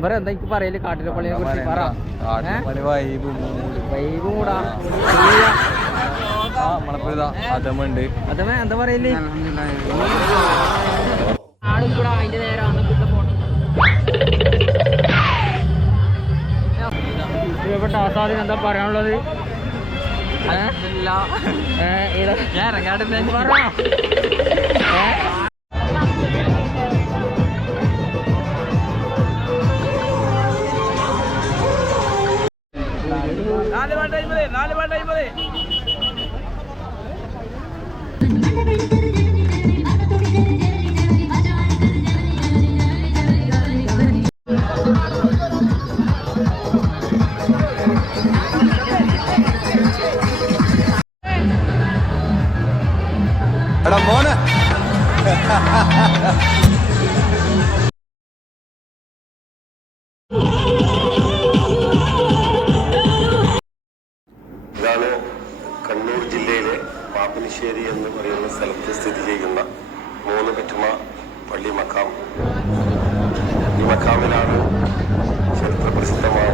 അൻവർ എന്താ എനിക്ക് പറയല് കാട്ടിലെ പള്ളിയെ കുറിച്ച് പറ. വൈബ് കൂടാ അതമുണ്ട്. അതമേ എന്താ പറയല് ആളിക്കൂടാ അതിന്റെ നേരെ പ്രിയപ്പെട്ട ആസാദിന് എന്താ പറയാനുള്ളത്? എടാ മോനെ ഇതാണ് കണ്ണൂർ ജില്ലയിലെ പാപ്പിനിശ്ശേരി എന്ന് പറയുന്ന സ്ഥലത്ത് സ്ഥിതി ചെയ്യുന്ന 3 പെറ്റമ പള്ളി മക്കാം. ഈ മക്കാമിലാണ് ചരിത്രപ്രസിദ്ധമായ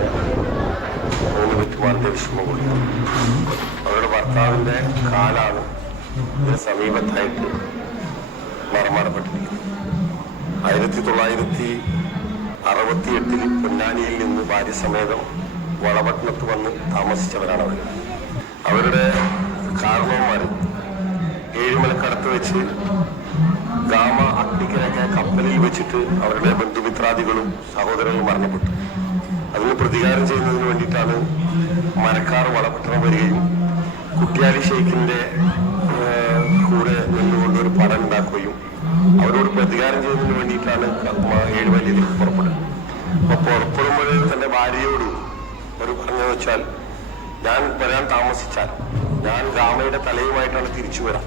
3 പെറ്റമാരുടെ വിഷമമുള്ളത്. അവരുടെ ഭർത്താവിന്റെ കാലാണ് ഇതിന് സമീപത്തായിട്ട് മറമാടപ്പെട്ടിരിക്കുന്നത്. 1968 പൊന്നാനിയിൽ നിന്ന് ഭാര്യസമേതം വളപട്ടണത്ത് വന്ന് താമസിച്ചവരാണ് അവർ. അവരുടെ കാരണവന്മാർ ഏഴുമലക്കടത്ത് വെച്ച് ഗാമ അഗ്നിക്കരയ്ക്ക് കപ്പലിൽ വെച്ചിട്ട് അവരുടെ ബന്ധുമിത്രാദികളും സഹോദരങ്ങളും മരണപ്പെട്ടു. അതിന് പ്രതികാരം ചെയ്യുന്നതിന് വേണ്ടിയിട്ടാണ് മരക്കാർ വളപട്ടണം വരികയും കുട്ടിയാലി ഷെയ്ഖിന്റെ കൂടെ നിന്നുകൊണ്ട് ഒരു പടം ഉണ്ടാക്കുകയും അവരോട് പ്രതികാരം ചെയ്യുന്നതിന് വേണ്ടിയിട്ടാണ് ഏഴുമലയിലേക്ക് പുറപ്പെടുന്നത്. അപ്പൊ പുറപ്പെടുമ്പോൾ തന്റെ ഭാര്യയോട് ഒരു പറഞ്ഞതെന്ന് വെച്ചാൽ, ഞാൻ വരാൻ താമസിച്ചാൽ ഞാൻ ഗാമയുടെ തലയുമായിട്ടാണ് തിരിച്ചു വരാം.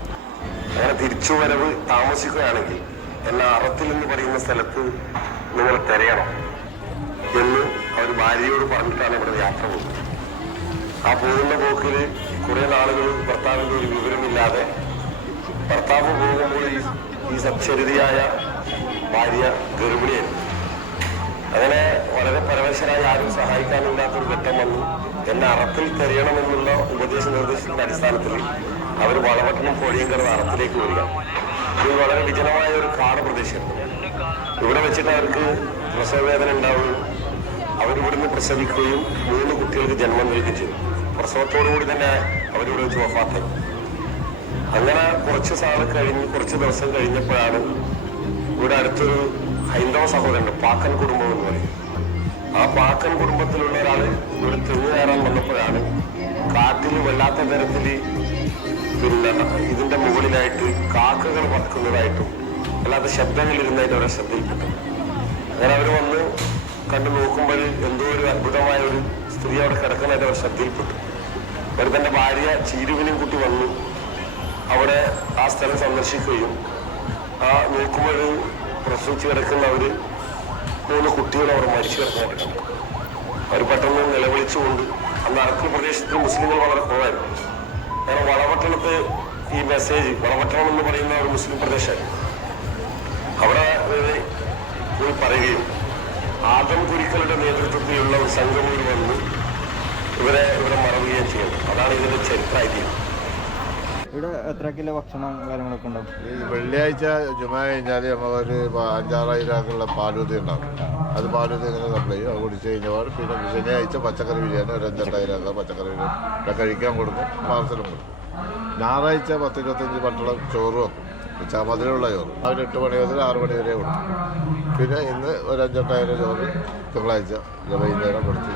അങ്ങനെ തിരിച്ചുവരവ് താമസിക്കുകയാണെങ്കിൽ എന്നെ അറത്തിൽ എന്ന് പറയുന്ന സ്ഥലത്ത് നിങ്ങൾ തിരയണം എന്ന് അവർ ഭാര്യയോട് പറഞ്ഞിട്ടാണ് ഇവിടെ യാത്ര പോകുന്നത്. ആ പോകുന്ന പോക്കില് കുറെ നാളുകൾ ഭർത്താവിന്റെ ഒരു വിവരമില്ലാതെ ഭർത്താവ് പോകുമ്പോൾ ഈ സച്ചരിതയായ ഭാര്യ ഗർഭിണിയായിരുന്നു. അങ്ങനെ വളരെ പരമശരായി ആരും സഹായിക്കാനില്ലാത്തൊരു ഘട്ടം വന്നു. എന്നെ അറത്തിൽ തെരയണമെന്നുള്ള നിർദ്ദേശത്തിന്റെ അടിസ്ഥാനത്തിൽ അവർ വളപട്ടണം കോഴിയങ്കര അറത്തിലേക്ക് വരിക. ഇത് വളരെ വിജനമായ ഒരു കാട് പ്രദേശമാണ്. ഇവിടെ വെച്ചിട്ട് അവർക്ക് പ്രസവവേദന ഉണ്ടാവുകയും അവരിവിടുന്ന് പ്രസവിക്കുകയും 3 കുട്ടികൾക്ക് ജന്മം നൽകുകയും ചെയ്തു. പ്രസവത്തോടുകൂടി തന്നെ അവരിവിടെ വെച്ച് വഫാത്തായി. അങ്ങനെ കുറച്ച് ദിവസം കഴിഞ്ഞപ്പോഴാണ് ഇവിടെ അടുത്തൊരു ഹൈന്ദവ സഹോദരനുണ്ട്, പാക്കൻ കുടുംബം എന്ന് പറയും. ആ പാക്കൻ കുടുംബത്തിലുള്ള ഒരാൾ ഇവിടെ തെങ്ങ് കയറാൻ വന്നപ്പോഴാണ് കാട്ടിൽ വല്ലാത്ത തരത്തിൽ ഇതിന്റെ മുകളിലായിട്ട് കാക്കകൾ പറക്കുന്നതായിട്ടും അല്ലാത്ത ശബ്ദങ്ങൾ ഇരുന്നായിട്ട് അവരെ ശ്രദ്ധയിൽപ്പെട്ടു. അങ്ങനെ അവർ വന്ന് കണ്ടു നോക്കുമ്പോൾ എന്തോ ഒരു അത്ഭുതമായ ഒരു സ്ത്രീ അവിടെ കിടക്കുന്നതായിട്ട് അവർ ശ്രദ്ധയിൽപ്പെട്ടു. അവർ തന്റെ ഭാര്യ ചീരുവിനെയും കൂട്ടി വന്നു അവിടെ ആ സ്ഥലം സന്ദർശിക്കുകയും ആ നോക്കുമ്പോൾ പ്രസവിച്ച് കിടക്കുന്നവര് 3 കുട്ടികൾ അവർ മരിച്ചു കിടക്കുന്നതായിട്ട് കണ്ടു. അവർ പെട്ടെന്ന് നിലവിളിച്ചുകൊണ്ട്, അന്ന് അറക്കൽ പ്രദേശത്ത് മുസ്ലിങ്ങൾ വളരെ കുറവായിരുന്നു. കാരണം വളപട്ടണത്ത് ഈ മെസ്സേജ്, വളപട്ടണം എന്ന് പറയുന്ന ഒരു മുസ്ലിം പ്രദേശമായിരുന്നു. അവിടെ പോയി പറയുകയും ആദം കുരിക്കളുടെ നേതൃത്വത്തിലുള്ള ഒരു സംഘം വന്ന് ഇവിടെ മറവുകയും ചെയ്യുന്നു. അതാണ് ഇതിന്റെ ചരിത്ര ഐതിഹ്യം. ഇവിടെ എത്ര കിലോ ഭക്ഷണം കാര്യങ്ങളൊക്കെ ഉണ്ടാവും? ഈ വെള്ളിയാഴ്ച ജുമ കഴിഞ്ഞാൽ നമ്മളൊരു 5-6 ആൾക്കുള്ള പാലൂതി ഉണ്ടാവും. അത് പാലൂതി ഇങ്ങനെ സപ്ലൈ ചെയ്യും. അത് കുടിച്ച് കഴിഞ്ഞാൽ പിന്നെ ശനിയാഴ്ച പച്ചക്കറി ബിരിയാണി ഒരു 5-8 പച്ചക്കറി ബിരിയാണി കഴിക്കാൻ കൊടുക്കും, പാർസലും കൊടുക്കും. ഞായറാഴ്ച 10-25 പട്ടളം ചോറ് വെക്കും, മധുരമുള്ള ചോറ്. അവര് 8 മണി മുതൽ 6 മണി വരെ കൊടുക്കും. പിന്നെ ഇന്ന് ഒരു 5-8 ചോറ് തിങ്കളാഴ്ച വൈകുന്നേരം കൊടുത്ത്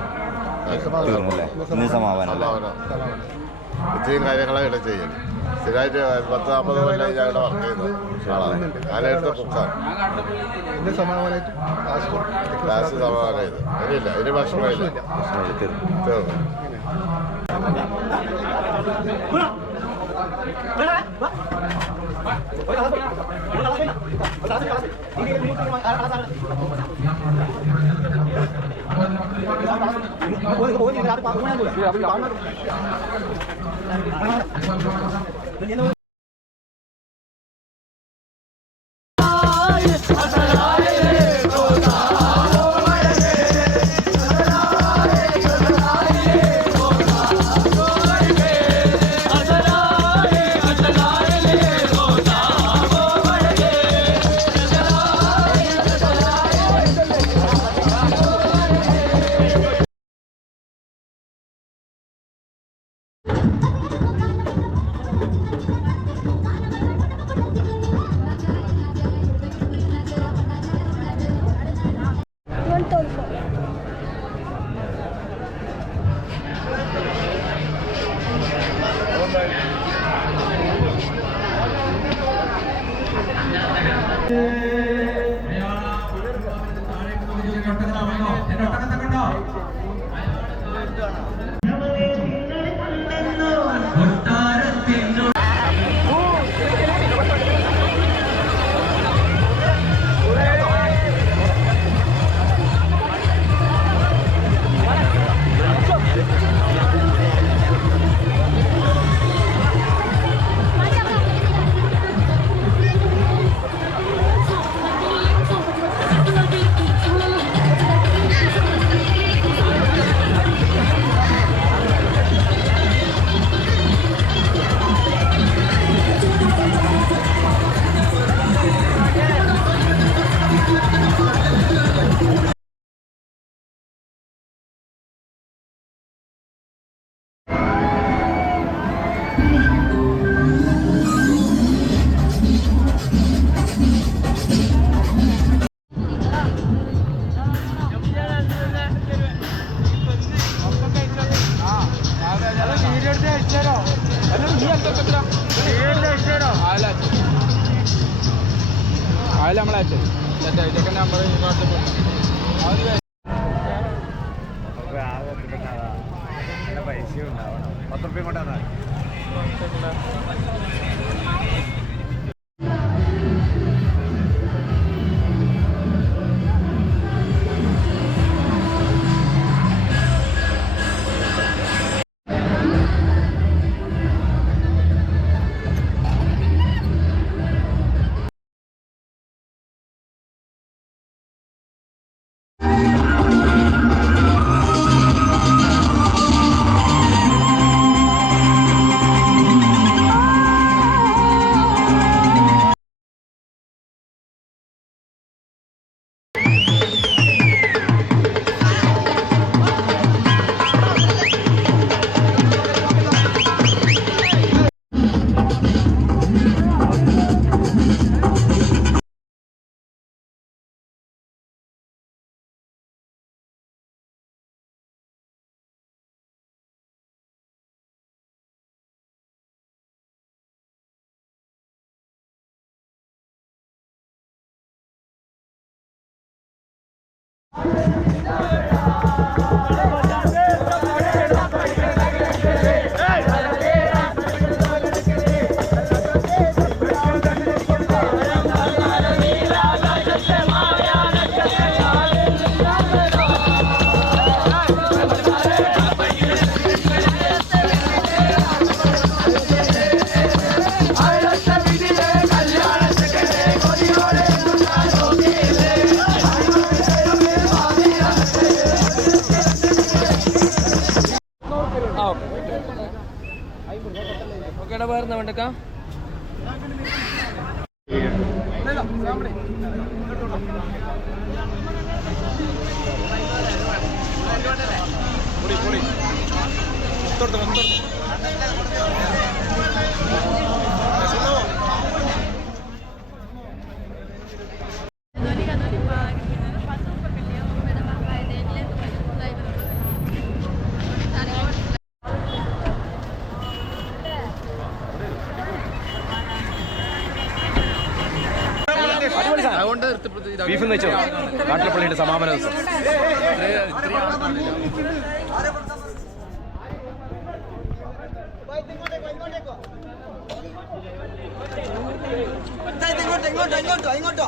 ഇത്രയും കാര്യങ്ങളാണ് ഇവിടെ ചെയ്യുന്നത്. സ്ഥിരമായിട്ട് 10-40 കൊല്ലം ഞാൻ ഇവിടെ വർക്ക് ചെയ്യുന്നത് ആളാണ്. ഞാനെടുത്ത കുക്കാണ്. ലാസ്റ്റ് സമാധാനം ഇത് ഇനിയില്ല, ഇനി ഭക്ഷണമില്ല, തീർന്നു. പൈസ ഉണ്ടാവണം 10 റുപ്യ കൊണ്ടാണ് വേറെ വേണ്ടക്കാ ബീഫ് വെച്ചോ കാട്ടിലപ്പള്ളിയുടെ സമാപന ദിവസം ഇങ്ങോട്ടോ